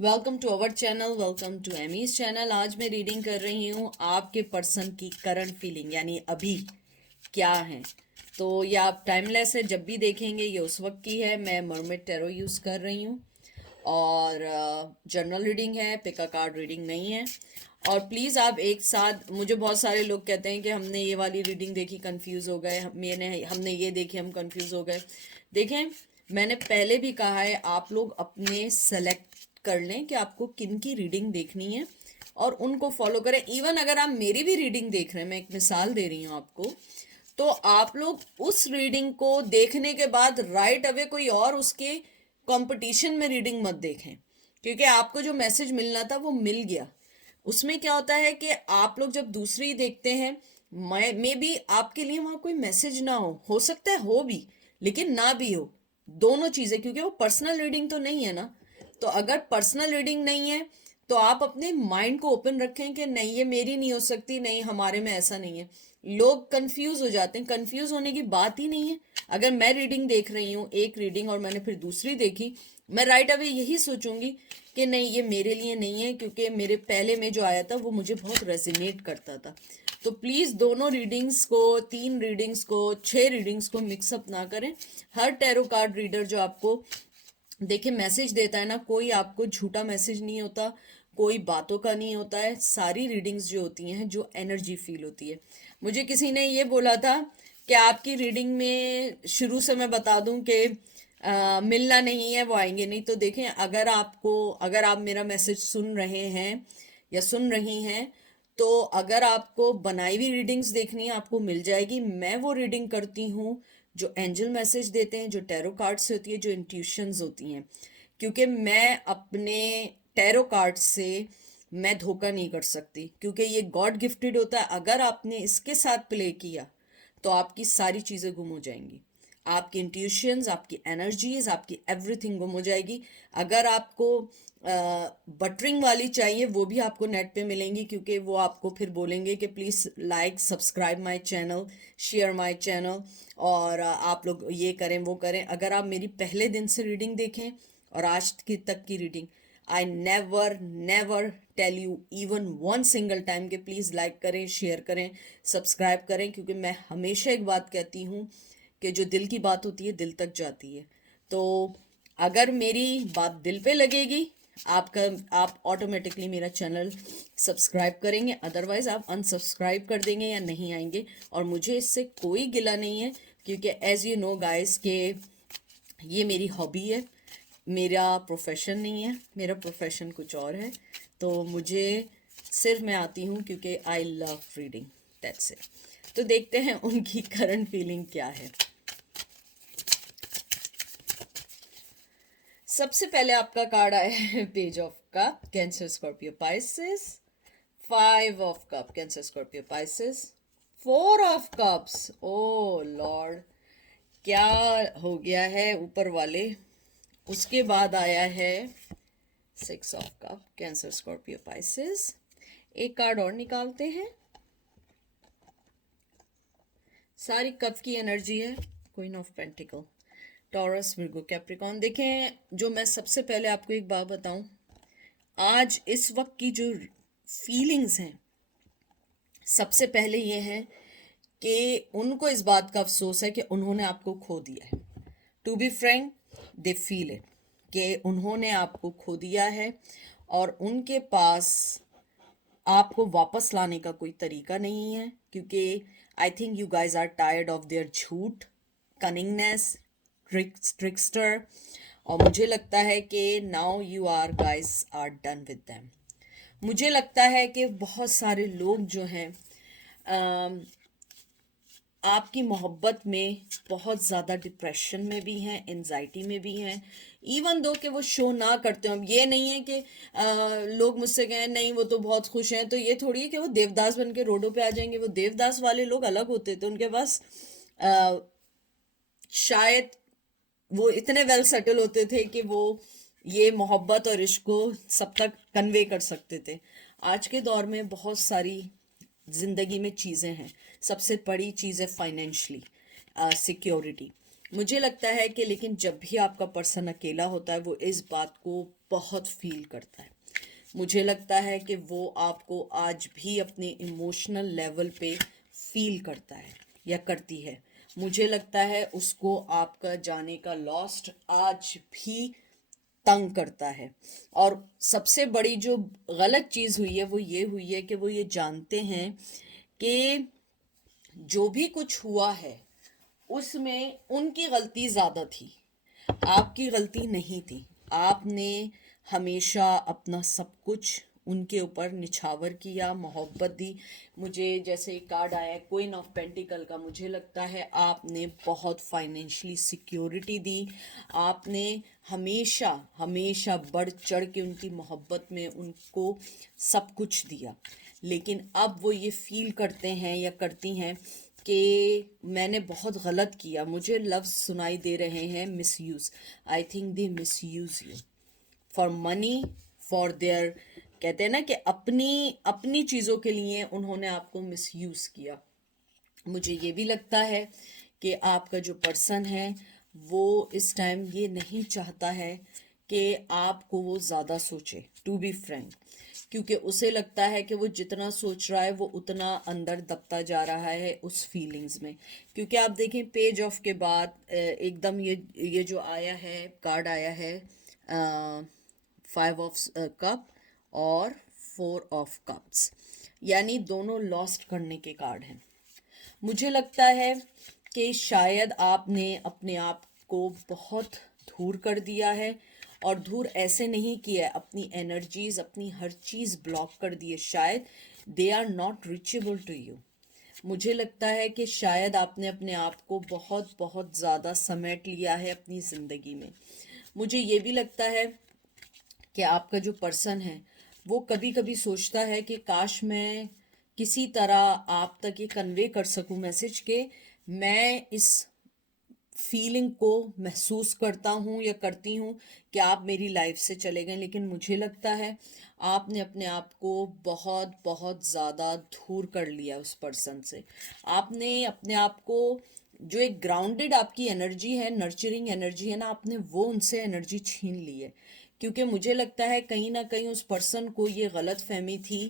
Welcome to our channel, welcome to Amy's channel. आज मैं reading कर रही हूँ आपके पर्सन की करंट फीलिंग, यानी अभी क्या है। तो ये आप टाइमलेस है, जब भी देखेंगे ये उस वक्त की है। मैं मरमेड टैरो यूज़ कर रही हूँ और जनरल रीडिंग है, पिक अ कार्ड रीडिंग नहीं है। और प्लीज़ आप एक साथ, मुझे बहुत सारे लोग कहते हैं कि हमने ये वाली रीडिंग देखी कंफ्यूज हो गए, हमने ये देखी हम कंफ्यूज हो गए। देखें, मैंने पहले भी कहा है, आप लोग अपने सेलेक्ट कर लें कि आपको किन की रीडिंग देखनी है और उनको फॉलो करें। इवन अगर आप मेरी भी रीडिंग देख रहे हैं, मैं एक मिसाल दे रही हूँ आपको, तो आप लोग उस रीडिंग को देखने के बाद राइट अवे कोई और उसके कंपटीशन में रीडिंग मत देखें, क्योंकि आपको जो मैसेज मिलना था वो मिल गया। उसमें क्या होता है कि आप लोग जब दूसरी देखते हैं, मे बी आपके लिए वहां कोई मैसेज ना हो सकता है हो भी, लेकिन ना भी हो। दोनों चीजें, क्योंकि वो पर्सनल रीडिंग तो नहीं है ना। तो अगर पर्सनल रीडिंग नहीं है तो आप अपने माइंड को ओपन रखें कि नहीं ये मेरी नहीं हो सकती, नहीं हमारे में ऐसा नहीं है। लोग कंफ्यूज हो जाते हैं, कंफ्यूज होने की बात ही नहीं है। अगर मैं रीडिंग देख रही हूँ, एक रीडिंग, और मैंने फिर दूसरी देखी, मैं राइट अवे यही सोचूंगी कि नहीं ये मेरे लिए नहीं है, क्योंकि मेरे पहले में जो आया था वो मुझे बहुत रेजिनेट करता था। तो प्लीज़ दोनों रीडिंग्स को, 3 रीडिंग्स को, 6 रीडिंग्स को मिक्सअप ना करें। हर टैरो कार्ड रीडर जो आपको देखिए मैसेज देता है ना, कोई आपको झूठा मैसेज नहीं होता, कोई बातों का नहीं होता है। सारी रीडिंग्स जो होती हैं, जो एनर्जी फील होती है। मुझे किसी ने ये बोला था कि आपकी रीडिंग में शुरू से मैं बता दूं कि मिलना नहीं है, वो आएंगे नहीं। तो देखें, अगर आप मेरा मैसेज सुन रहे हैं या सुन रही हैं, तो अगर आपको बनाई हुई रीडिंग्स देखनी है, आपको मिल जाएगी। मैं वो रीडिंग करती हूँ जो एंजल मैसेज देते हैं, जो टैरो कार्ड से होती है, जो इंट्यूशंस होती हैं। क्योंकि मैं अपने टैरो कार्ड से मैं धोखा नहीं कर सकती, क्योंकि ये गॉड गिफ्टेड होता है। अगर आपने इसके साथ प्ले किया तो आपकी सारी चीज़ें गुम हो जाएंगी। आपकी इंट्यूशंस, आपकी एनर्जीज, आपकी एवरीथिंग गुम हो जाएगी। अगर आपको बटरिंग वाली चाहिए, वो भी आपको नेट पे मिलेंगी, क्योंकि वो आपको फिर बोलेंगे कि please like subscribe my channel, share my channel, और आप लोग ये करें वो करें। अगर आप मेरी पहले दिन से रीडिंग देखें और आज की तक की reading, I never never tell you even one single time कि प्लीज़ लाइक करें, शेयर करें, सब्सक्राइब करें, क्योंकि मैं हमेशा एक बात कहती हूँ कि जो दिल की बात होती है दिल तक जाती है। तो अगर मेरी बात दिल पे लगेगी, आप ऑटोमेटिकली मेरा चैनल सब्सक्राइब करेंगे, अदरवाइज आप अनसब्सक्राइब कर देंगे या नहीं आएंगे। और मुझे इससे कोई गिला नहीं है, क्योंकि एज यू नो गाइस के ये मेरी हॉबी है, मेरा प्रोफेशन नहीं है। मेरा प्रोफेशन कुछ और है। तो मुझे सिर्फ, मैं आती हूँ क्योंकि I love reading, that's it. तो देखते हैं उनकी करंट फीलिंग क्या है। सबसे पहले आपका कार्ड आया है page of cup, Cancer Scorpio Pisces. 5 of cup, Cancer Scorpio Pisces. 4 of cups, oh lord, क्या हो गया है ऊपर वाले। उसके बाद आया है 6 of cup, Cancer Scorpio Pisces. एक कार्ड और निकालते हैं। सारी कप की एनर्जी है, queen of pentacle, taurus, Virgo, Capricorn. देखें, जो मैं सबसे पहले आपको एक बात बताऊं, आज इस वक्त की जो फीलिंग्स हैं, सबसे पहले ये है कि उनको इस बात का अफसोस है कि उन्होंने आपको खो दिया है। To be frank, they feel it कि उन्होंने आपको खो दिया है, और उनके पास आपको वापस लाने का कोई तरीका नहीं है, क्योंकि I think you guys are tired of their झूठ, कनिंगनेस, ट्रिक्स्टर। और मुझे लगता है कि now you are guys are done with them. मुझे लगता है कि बहुत सारे लोग जो हैं आपकी मोहब्बत में बहुत ज़्यादा डिप्रेशन में भी हैं, एनजाइटी में भी हैं। इवन दो कि वो शो ना करते हो। ये नहीं है कि लोग मुझसे कहें नहीं वो तो बहुत खुश हैं, तो ये थोड़ी है कि वो देवदास बन के रोडों पे आ जाएंगे। वो देवदास वाले लोग अलग होते थे, उनके पास शायद वो इतने वेल सेटल होते थे कि वो ये मोहब्बत और इश्क को सब तक कन्वे कर सकते थे। आज के दौर में बहुत सारी ज़िंदगी में चीज़ें हैं। सबसे बड़ी चीज़ है फाइनेंशली सिक्योरिटी। मुझे लगता है कि लेकिन जब भी आपका पर्सन अकेला होता है वो इस बात को बहुत फील करता है। मुझे लगता है कि वो आपको आज भी अपने इमोशनल लेवल पे फील करता है या करती है। मुझे लगता है उसको आपका जाने का लॉस्ट आज भी तंग करता है। और सबसे बड़ी जो गलत चीज़ हुई है वो ये हुई है कि वो ये जानते हैं कि जो भी कुछ हुआ है उसमें उनकी गलती ज़्यादा थी, आपकी गलती नहीं थी। आपने हमेशा अपना सब कुछ उनके ऊपर निछावर किया, मोहब्बत दी। मुझे जैसे कार्ड आया है क्वीन ऑफ पेंटिकल का, मुझे लगता है आपने बहुत फाइनेंशियली सिक्योरिटी दी। आपने हमेशा हमेशा बढ़ चढ़ के उनकी मोहब्बत में उनको सब कुछ दिया। लेकिन अब वो ये फील करते हैं या करती हैं कि मैंने बहुत गलत किया। मुझे लफ्ज़ सुनाई दे रहे हैं misuse. I think they misuse you for money, for their, कहते हैं ना कि अपनी अपनी चीज़ों के लिए उन्होंने आपको मिसयूज़ किया। मुझे ये भी लगता है कि आपका जो पर्सन है वो इस टाइम ये नहीं चाहता है कि आपको वो ज़्यादा सोचे, टू बी फ्रैंक। क्योंकि उसे लगता है कि वो जितना सोच रहा है वो उतना अंदर दबता जा रहा है उस फीलिंग्स में। क्योंकि आप देखें पेज ऑफ के बाद एकदम ये जो आया है, कार्ड आया है 5 ऑफ कप और 4 ऑफ कप्स, यानी दोनों लॉस्ट करने के कार्ड हैं। मुझे लगता है कि शायद आपने अपने आप को बहुत दूर कर दिया है। और दूर ऐसे नहीं किया है, अपनी एनर्जीज, अपनी हर चीज़ ब्लॉक कर दी है। शायद they are not reachable to you. मुझे लगता है कि शायद आपने अपने आप को बहुत बहुत ज़्यादा समेट लिया है अपनी ज़िंदगी में। मुझे ये भी लगता है कि आपका जो पर्सन है वो कभी कभी सोचता है कि काश मैं किसी तरह आप तक ये कन्वे कर सकूं मैसेज के मैं इस फीलिंग को महसूस करता हूँ या करती हूँ कि आप मेरी लाइफ से चले गए। लेकिन मुझे लगता है आपने अपने आप को बहुत बहुत ज़्यादा दूर कर लिया उस पर्सन से। आपने अपने आप को, जो एक ग्राउंडेड आपकी एनर्जी है, नर्चरिंग एनर्जी है ना, आपने वो उनसे एनर्जी छीन ली है। क्योंकि मुझे लगता है कहीं ना कहीं उस पर्सन को ये गलत फहमी थी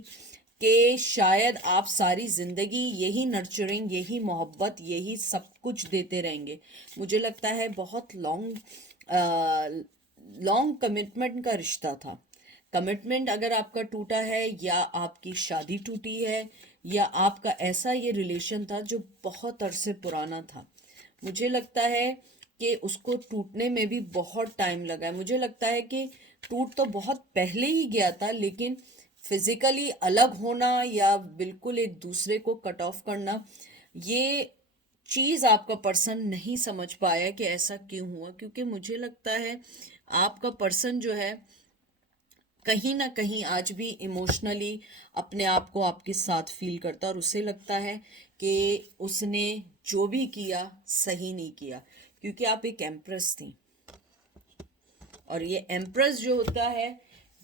कि शायद आप सारी ज़िंदगी यही नर्चरिंग, यही मोहब्बत, यही सब कुछ देते रहेंगे। मुझे लगता है बहुत लॉन्ग कमिटमेंट का रिश्ता था। कमिटमेंट अगर आपका टूटा है या आपकी शादी टूटी है या आपका ऐसा ये रिलेशन था जो बहुत अरसे पुराना था, मुझे लगता है कि उसको टूटने में भी बहुत टाइम लगा है। मुझे लगता है कि टूट तो बहुत पहले ही गया था, लेकिन फिजिकली अलग होना या बिल्कुल एक दूसरे को कट ऑफ करना, ये चीज़ आपका पर्सन नहीं समझ पाया कि ऐसा क्यों हुआ। क्योंकि मुझे लगता है आपका पर्सन जो है कहीं ना कहीं आज भी इमोशनली अपने आप को आपके साथ फील करता है और उसे लगता है कि उसने जो भी किया सही नहीं किया। क्योंकि आप एक एम्प्रेस थी और ये एम्प्रेस जो होता है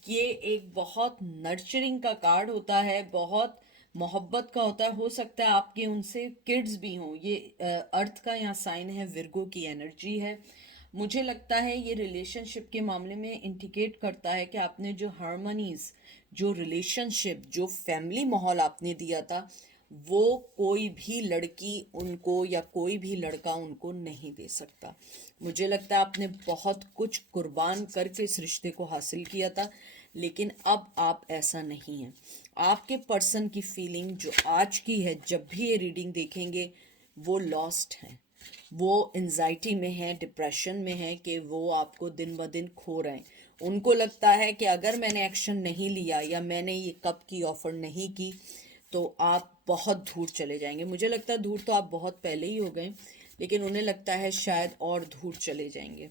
ये एक बहुत नर्चरिंग का कार्ड होता है, बहुत मोहब्बत का होता है। हो सकता है आपके उनसे किड्स भी हों। ये अर्थ का यहाँ साइन है, विर्गो की एनर्जी है। मुझे लगता है ये रिलेशनशिप के मामले में इंडिकेट करता है कि आपने जो हार्मनीज, जो रिलेशनशिप, जो फैमिली माहौल आपने दिया था वो कोई भी लड़की उनको या कोई भी लड़का उनको नहीं दे सकता। मुझे लगता है आपने बहुत कुछ कुर्बान करके इस रिश्ते को हासिल किया था, लेकिन अब आप ऐसा नहीं है। आपके पर्सन की फीलिंग जो आज की है, जब भी ये रीडिंग देखेंगे वो लॉस्ट है, वो एंजाइटी में है, डिप्रेशन में है कि वो आपको दिन ब दिन खो रहे हैं। उनको लगता है कि अगर मैंने एक्शन नहीं लिया या मैंने ये कब की ऑफर नहीं की तो आप बहुत दूर चले जाएंगे। मुझे लगता है दूर तो आप बहुत पहले ही हो गए, लेकिन उन्हें लगता है शायद और दूर चले जाएंगे।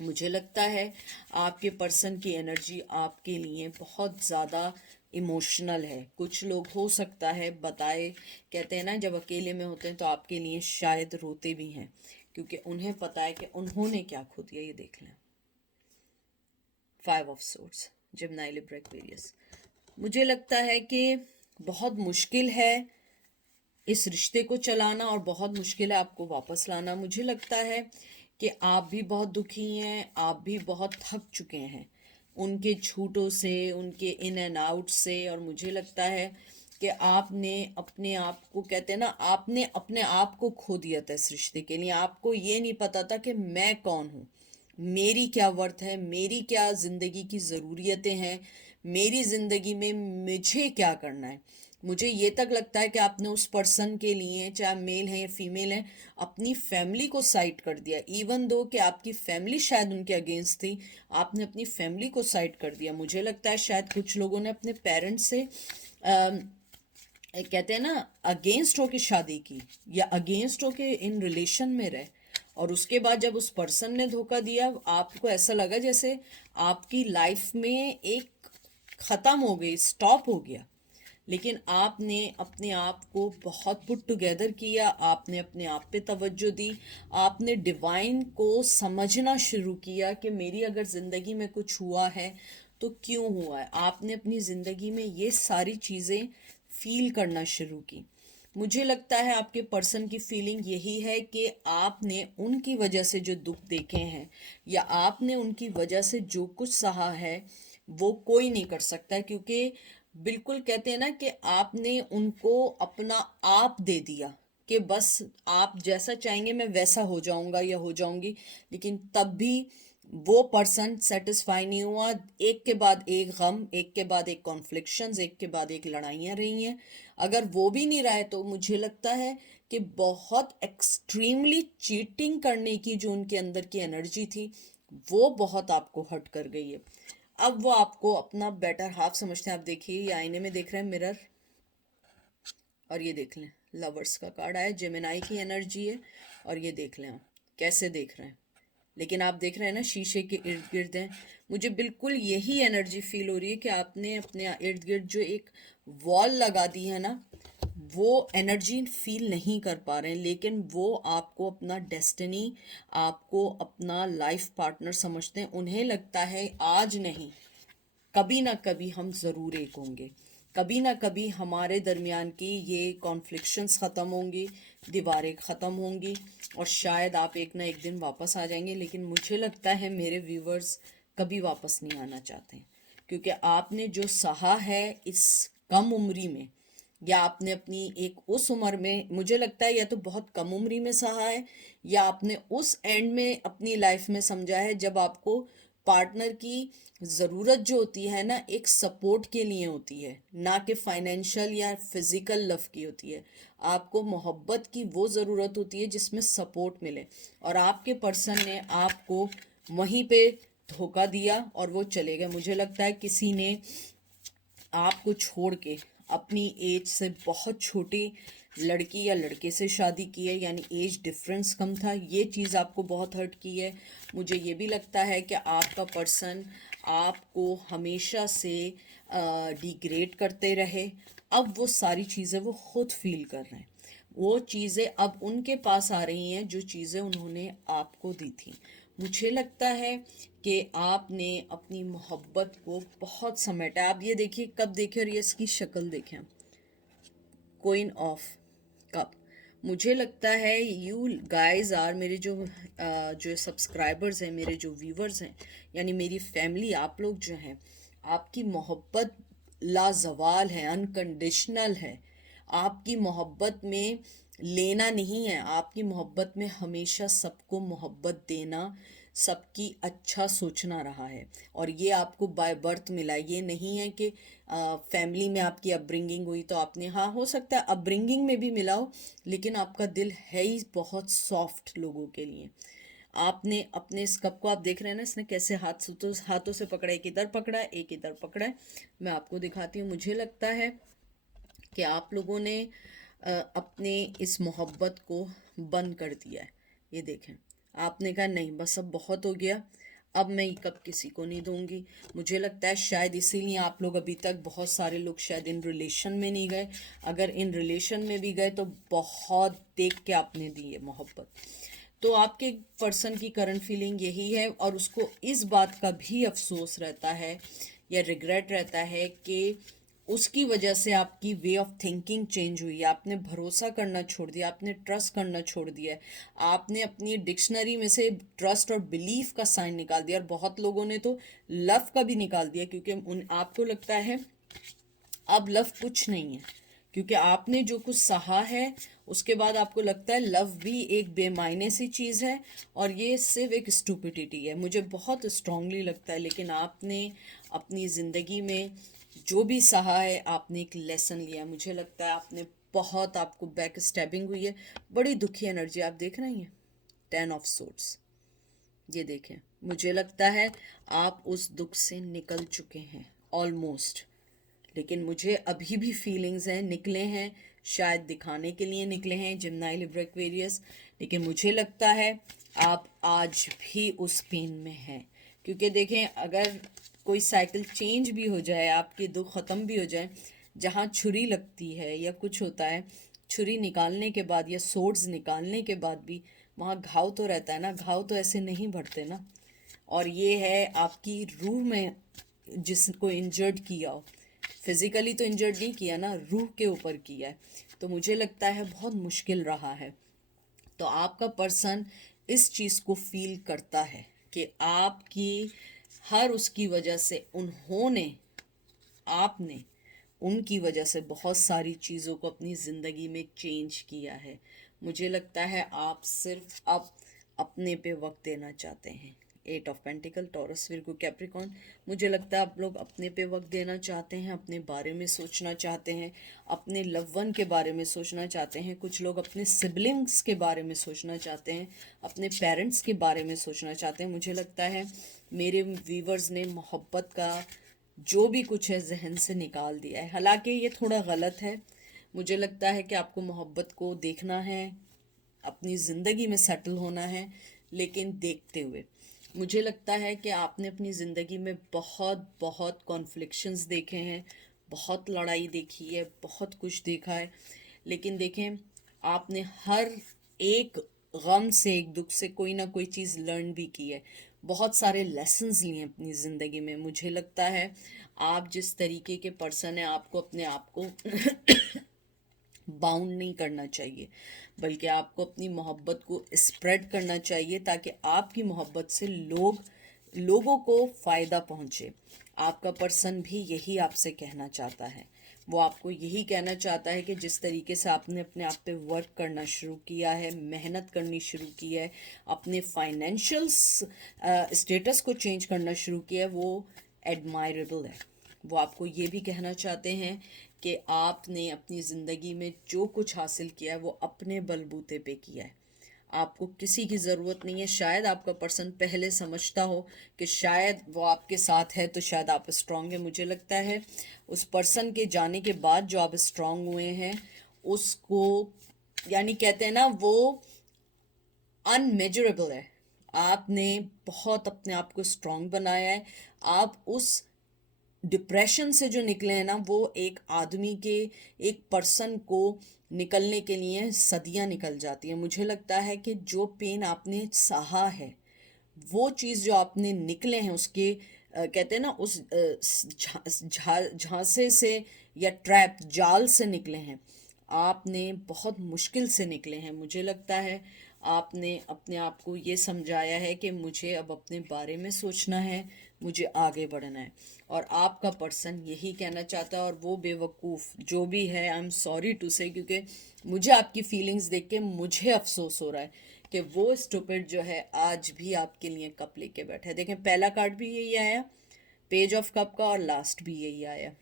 मुझे लगता है आपके पर्सन की एनर्जी आपके लिए बहुत ज़्यादा इमोशनल है। कुछ लोग हो सकता है बताए, कहते हैं ना जब अकेले में होते हैं तो आपके लिए शायद रोते भी हैं, क्योंकि उन्हें पता है कि उन्होंने क्या खो दिया। ये देख लें 5 of swords, Gemini Libra Aquarius. मुझे लगता है कि बहुत मुश्किल है इस रिश्ते को चलाना और बहुत मुश्किल है आपको वापस लाना। मुझे लगता है कि आप भी बहुत दुखी हैं, आप भी बहुत थक चुके हैं उनके झूठों से, उनके इन एंड आउट से। और मुझे लगता है कि आपने अपने आप को, कहते हैं ना, आपने अपने आप को खो दिया था इस रिश्ते के लिए। आपको ये नहीं पता था कि मैं कौन हूँ, मेरी क्या वर्थ है, मेरी क्या ज़िंदगी की ज़रूरियतें हैं, मेरी ज़िंदगी में मुझे क्या करना है। मुझे ये तक लगता है कि आपने उस पर्सन के लिए, चाहे मेल है या फीमेल है, अपनी फैमिली को साइड कर दिया। इवन दो कि आपकी फैमिली शायद उनके अगेंस्ट थी, आपने अपनी फैमिली को साइड कर दिया। मुझे लगता है शायद कुछ लोगों ने अपने पेरेंट्स से कहते हैं ना अगेंस्ट होके शादी की, या अगेंस्ट होके इन रिलेशन में रहे, और उसके बाद जब उस पर्सन ने धोखा दिया, आपको ऐसा लगा जैसे आपकी लाइफ में एक ख़त्म हो गई, स्टॉप हो गया। लेकिन आपने अपने आप को बहुत पुट टुगेदर किया, आपने अपने आप पे तवज्जो दी, आपने डिवाइन को समझना शुरू किया कि मेरी अगर ज़िंदगी में कुछ हुआ है तो क्यों हुआ है। आपने अपनी ज़िंदगी में ये सारी चीज़ें फील करना शुरू की। मुझे लगता है आपके पर्सन की फीलिंग यही है कि आपने उनकी वजह से जो दुख देखे हैं, या आपने उनकी वजह से जो कुछ सहा है, वो कोई नहीं कर सकता। क्योंकि बिल्कुल कहते हैं ना कि आपने उनको अपना आप दे दिया कि बस आप जैसा चाहेंगे मैं वैसा हो जाऊंगा या हो जाऊंगी। लेकिन तब भी वो पर्सन सेटिस्फाई नहीं हुआ। एक के बाद एक गम, एक के बाद एक कॉन्फ्लिक्शंस, एक के बाद एक लड़ाइयाँ रही हैं। अगर वो भी नहीं रहा है तो मुझे लगता है कि बहुत एक्सट्रीमली चीटिंग करने की जो उनके अंदर की एनर्जी थी, वो बहुत आपको हर्ट कर गई है। अब वो आपको अपना बेटर हाफ समझते हैं। आप देखिए, ये आईने में देख रहे हैं मिरर, और ये देख लें लवर्स का कार्ड आया, जेमिनाई की एनर्जी है। और ये देख लें आप कैसे देख रहे हैं, लेकिन आप देख रहे हैं ना शीशे के इर्द गिर्द हैं। मुझे बिल्कुल यही एनर्जी फील हो रही है कि आपने अपने इर्द गिर्द जो एक वॉल लगा दी है ना, वो एनर्जी फील नहीं कर पा रहे हैं। लेकिन वो आपको अपना डेस्टिनी, आपको अपना लाइफ पार्टनर समझते हैं। उन्हें लगता है आज नहीं, कभी ना कभी हम ज़रूर एक होंगे, कभी ना कभी हमारे दरमियान की ये कॉन्फ्लिक्शंस ख़त्म होंगी, दीवारें ख़त्म होंगी, और शायद आप एक ना एक दिन वापस आ जाएंगे। लेकिन मुझे लगता है मेरे व्यूवर्स कभी वापस नहीं आना चाहते, क्योंकि आपने जो सहा है इस कम उम्री में, या आपने अपनी एक उस उम्र में, मुझे लगता है या तो बहुत कम उम्री में सहा है, या आपने उस एंड में अपनी लाइफ में समझा है जब आपको पार्टनर की ज़रूरत जो होती है ना, एक सपोर्ट के लिए होती है, ना कि फाइनेंशियल या फिज़िकल लव की होती है। आपको मोहब्बत की वो ज़रूरत होती है जिसमें सपोर्ट मिले, और आपके पर्सन ने आपको वहीं पे धोखा दिया और वो चले गए। मुझे लगता है किसी ने आपको छोड़ के अपनी एज से बहुत छोटी लड़की या लड़के से शादी की है, यानी एज डिफरेंस कम था। ये चीज़ आपको बहुत हर्ट की है। मुझे ये भी लगता है कि आपका पर्सन आपको हमेशा से डिग्रेड करते रहे। अब वो सारी चीज़ें वो खुद फील कर रहे हैं, वो चीज़ें अब उनके पास आ रही हैं जो चीज़ें उन्होंने आपको दी थी। मुझे लगता है कि आपने अपनी मोहब्बत को बहुत समेटा। आप ये देखिए, कब देखे, और ये इसकी शक्ल देखें, क्वीन ऑफ कप। मुझे लगता है यू गाइज आर, मेरे जो सब्सक्राइबर्स हैं, मेरे जो व्यूवर्स हैं, यानी मेरी फैमिली, आप लोग जो हैं, आपकी मोहब्बत लाजवाल है, अनकंडीशनल है। आपकी मोहब्बत में लेना नहीं है, आपकी मोहब्बत में हमेशा सबको मोहब्बत देना, सबकी अच्छा सोचना रहा है। और ये आपको बाय बर्थ मिला। ये नहीं है कि फैमिली में आपकी अपब्रिंगिंग हुई तो आपने, हाँ हो सकता है अपब्रिंगिंग में भी मिला हो, लेकिन आपका दिल है ही बहुत सॉफ्ट लोगों के लिए। आपने अपने इस कप को, आप देख रहे हैं ना, इसने कैसे हाथों से पकड़ा, एक इधर पकड़ा है, एक इधर पकड़ा है। मैं आपको दिखाती हूँ। मुझे लगता है कि आप लोगों ने अपने इस मोहब्बत को बंद कर दिया है। ये देखें, आपने कहा नहीं बस अब बहुत हो गया, अब मैं ये कप किसी को नहीं दूंगी। मुझे लगता है शायद इसीलिए आप लोग अभी तक, बहुत सारे लोग शायद इन रिलेशन में नहीं गए। अगर इन रिलेशन में भी गए तो बहुत देख के आपने दी है मोहब्बत। तो आपके पर्सन की करंट फीलिंग यही है, और उसको इस बात का भी अफसोस रहता है या रिग्रेट रहता है कि उसकी वजह से आपकी वे ऑफ थिंकिंग चेंज हुई है, आपने भरोसा करना छोड़ दिया, आपने ट्रस्ट करना छोड़ दिया है, आपने अपनी डिक्शनरी में से ट्रस्ट और बिलीफ का साइन निकाल दिया, और बहुत लोगों ने तो लव का भी निकाल दिया, क्योंकि उन आपको लगता है अब लव कुछ नहीं है, क्योंकि आपने जो कुछ सहा है उसके बाद आपको लगता है लव भी एक बेमायने सी चीज़ है और ये सिर्फ एक स्टूपिडिटी है। मुझे बहुत स्ट्रांगली लगता है, लेकिन आपने अपनी ज़िंदगी में जो भी सहा है आपने एक लेसन लिया है। मुझे लगता है आपने बहुत, आपको बैक स्टैबिंग हुई है, बड़ी दुखी एनर्जी आप देख रही हैं। 10 ऑफ सोर्ड्स, ये देखें, मुझे लगता है आप उस दुख से निकल चुके हैं ऑलमोस्ट, लेकिन मुझे अभी भी फीलिंग्स हैं, निकले हैं, शायद दिखाने के लिए निकले हैं जिम्नाई लिब्रा एक्वेरियस, लेकिन मुझे लगता है आप आज भी उस पेन में हैं। क्योंकि देखें, अगर कोई साइकिल चेंज भी हो जाए, आपके दुख ख़त्म भी हो जाए, जहाँ छुरी लगती है या कुछ होता है, छुरी निकालने के बाद या सोर्ड्स निकालने के बाद भी वहाँ घाव तो रहता है ना, घाव तो ऐसे नहीं भरते ना। और ये है आपकी रूह में जिसको इंजर्ड किया हो, फिजिकली तो इंजर्ड नहीं किया ना, रूह के ऊपर किया है, तो मुझे लगता है बहुत मुश्किल रहा है। तो आपका पर्सन इस चीज़ को फील करता है कि आपकी हर उसकी वजह से आपने उनकी वजह से बहुत सारी चीज़ों को अपनी ज़िंदगी में चेंज किया है। मुझे लगता है आप सिर्फ अब अपने पे वक्त देना चाहते हैं। 8 of pentacle, taurus, Virgo, Capricorn, मुझे लगता है आप लोग अपने पे वक्त देना चाहते हैं, अपने बारे में सोचना चाहते हैं, अपने लव वन के बारे में सोचना चाहते हैं, कुछ लोग अपने सिबलिंग्स के बारे में सोचना चाहते हैं, अपने पेरेंट्स के बारे में सोचना चाहते हैं। मुझे लगता है मेरे व्यूवर्स ने मोहब्बत का जो भी कुछ है जहन से निकाल दिया है। हालांकि ये थोड़ा गलत है, मुझे लगता है कि आपको मोहब्बत को देखना है, अपनी ज़िंदगी में सेटल होना है, लेकिन देखते हुए। मुझे लगता है कि आपने अपनी ज़िंदगी में बहुत बहुत कॉन्फ्लिक्शंस देखे हैं, बहुत लड़ाई देखी है, बहुत कुछ देखा है, लेकिन देखें, आपने हर एक गम से, एक दुख से कोई ना कोई चीज़ लर्न भी की है, बहुत सारे लेसन्स लिए हैं अपनी ज़िंदगी में। मुझे लगता है आप जिस तरीके के पर्सन हैं, आपको अपने आप को बाउंड नहीं करना चाहिए, बल्कि आपको अपनी मोहब्बत को स्प्रेड करना चाहिए, ताकि आपकी मोहब्बत से लोगों को फ़ायदा पहुँचे। आपका पर्सन भी यही आपसे कहना चाहता है, वो आपको यही कहना चाहता है कि जिस तरीके से आपने अपने आप पे वर्क करना शुरू किया है, मेहनत करनी शुरू की है, अपने फाइनेंशियल स्टेटस को चेंज करना शुरू किया है, वो एडमायरेबल है। वो आपको ये भी कहना चाहते हैं कि आपने अपनी ज़िंदगी में जो कुछ हासिल किया है वो अपने बलबूते पे किया है, आपको किसी की ज़रूरत नहीं है। शायद आपका पर्सन पहले समझता हो कि शायद वो आपके साथ है तो शायद आप स्ट्रांग हैं। मुझे लगता है उस पर्सन के जाने के बाद जो आप स्ट्रांग हुए हैं उसको, यानी कहते हैं ना, वो अनमेजरेबल है। आपने बहुत अपने आप को स्ट्रांग बनाया है। आप उस डिप्रेशन से जो निकले हैं ना, वो एक आदमी के, एक पर्सन को निकलने के लिए सदियां निकल जाती हैं। मुझे लगता है कि जो पेन आपने सहा है, वो चीज़ जो आपने निकले हैं उसके कहते हैं ना, उस झांसे से या ट्रैप जाल से निकले हैं, आपने बहुत मुश्किल से निकले हैं। मुझे लगता है आपने अपने आप को ये समझाया है कि मुझे अब अपने बारे में सोचना है, मुझे आगे बढ़ना है, और आपका पर्सन यही कहना चाहता है। और वो बेवकूफ़ जो भी है, आई एम सॉरी टू से, क्योंकि मुझे आपकी फीलिंग्स देख के मुझे अफसोस हो रहा है कि वो स्टूपिड जो है आज भी आपके लिए कप लेके बैठा है। देखें, पहला कार्ड भी यही आया, पेज ऑफ कप का, और लास्ट भी यही आया,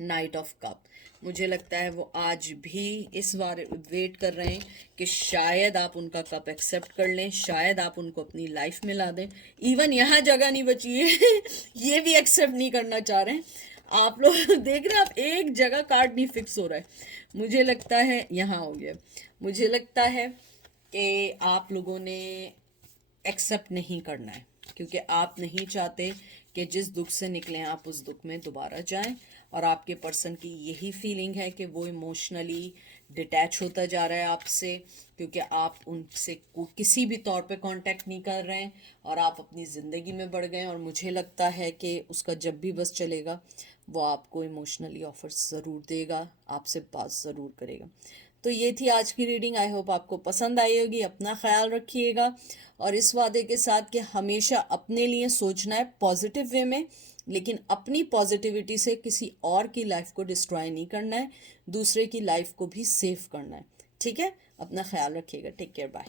नाइट ऑफ कप। मुझे लगता है वो आज भी इस बार वेट कर रहे हैं कि शायद आप उनका कप एक्सेप्ट कर लें, शायद आप उनको अपनी लाइफ में ला दें। इवन यहाँ जगह नहीं बची है ये भी एक्सेप्ट नहीं करना चाह रहे हैं। आप लोग देख रहे हैं, आप एक जगह कार्ड नहीं फिक्स हो रहा है। मुझे लगता है यहाँ हो गया। मुझे लगता है कि आप लोगों ने एक्सेप्ट नहीं करना है, क्योंकि आप नहीं चाहते कि जिस दुख से निकले हैं आप उस दुख में दोबारा जाएं। और आपके पर्सन की यही फीलिंग है कि वो इमोशनली डिटैच होता जा रहा है आपसे, क्योंकि आप उनसे किसी भी तौर पे कांटेक्ट नहीं कर रहे हैं और आप अपनी ज़िंदगी में बढ़ गए हैं। और मुझे लगता है कि उसका जब भी बस चलेगा वो आपको इमोशनली ऑफर ज़रूर देगा, आपसे बात ज़रूर करेगा। तो ये थी आज की रीडिंग। आई होप आपको पसंद आई होगी। अपना ख्याल रखिएगा और इस वादे के साथ कि हमेशा अपने लिए सोचना है पॉजिटिव वे में, लेकिन अपनी पॉजिटिविटी से किसी और की लाइफ को डिस्ट्रॉय नहीं करना है, दूसरे की लाइफ को भी सेव करना है। ठीक है, अपना ख्याल रखिएगा। Take care, bye.